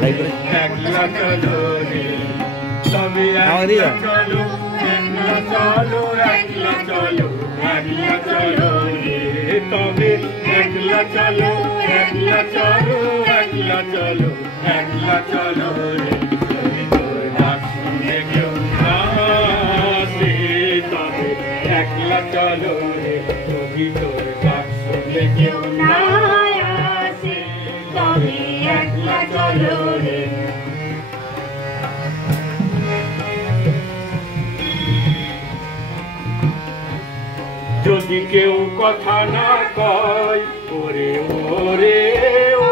তবে একলা চলো রে, তবে একলা চলো, একলা চলো, একলা চলো, একলা চলো রে, তবে একলা চলো, একলা চলো, একলা চলো, একলা চলো রে, যদি তোর ডাক শুনে কেউ না আসে, তবে একলা চলো রে, যদি তোর ডাক শুনে কেউ না আসে, তবে একলা চলো রে। যদি কেউ কথা না কয় ওরে ওরে ও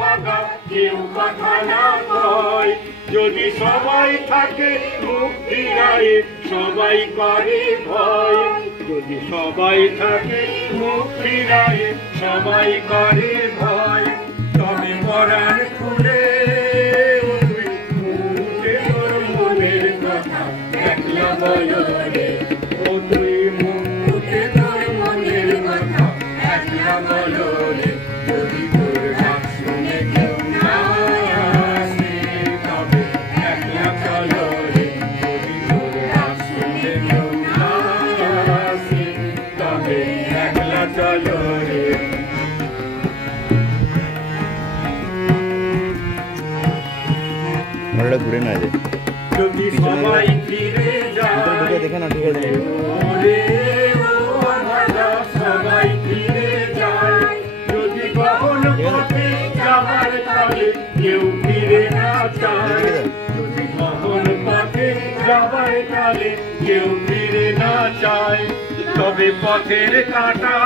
ভাগা, কেউ কথা না কয়, যদি সবাই থাকে মুখ ফিরায়ে সবাই করে ভয়, যদি সবাই থাকে মুখ ফিরায়ে সবাই করে ভয়, তবে পরাণ খুলে মুখে তোর মনের কথা একলা বলো রে, ও তুই মুখে তোর মনের কথা একলা বলো রে, যদি তোর ডাক শুনে কেউ না আসে, তবে একলা চলো রে, যদি তোর ডাক শুনে কেউ না আসে, তবে একলা চলো রে। ঘুরে না যায়, যদি সবাই ফিরে যায় দেখে না, ঠিক আছে, সবাই ফিরে যায়, যদি কখনো পথে যাবার কালে কেউ ফিরে না চায়, যদি কখনো পথে যাবার কালে কেউ ফিরে না চায়, তবে পথের কাঁটা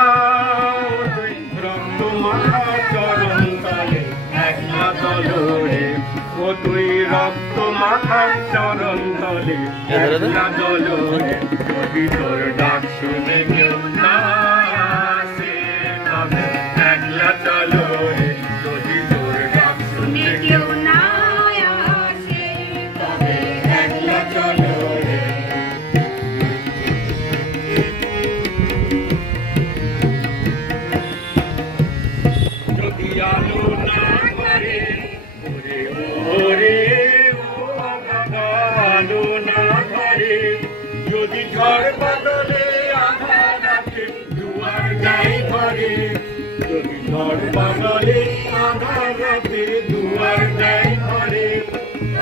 রক্ত মাখা চরণ তলে একলা চলো রে, ও তুই রক্ত মাখা চরণ তলে একলা চলো রে, যদি তোর ডাক শুনে কেউ না আসে, তবে একলা চলো রে, যদি তোর ডাক শুনে কেউ না আসে, তবে একলা চলো রে। যদি আলো না করে ওরে ওরে ও বাবা, আলো না করে, যদি ঝড় বদলে আধার রাতে দুয়ার যায় ঘরে, যদি ঝড় বদলে আধার রাতে দুয়ার যায় ঘরে,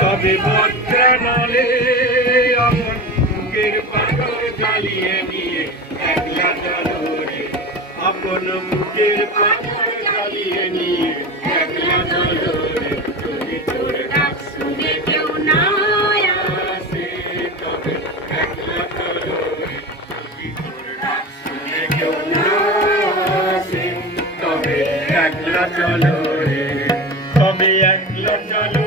তবে বজ্রা নলে আমার বুকের পাথর জ্বালিয়ে নিয়ে একলা চলো রে, আপন বুকের পাথর জ্বালিয়ে নিয়ে একলা চলো রে, যদি তোর ডাক শুনে কেউ না আসে, তবে একলা চলো রে, যদি তোর ডাক শুনে কেউ না আসে, তবে একলা চলো রে, তবে একলা চলো।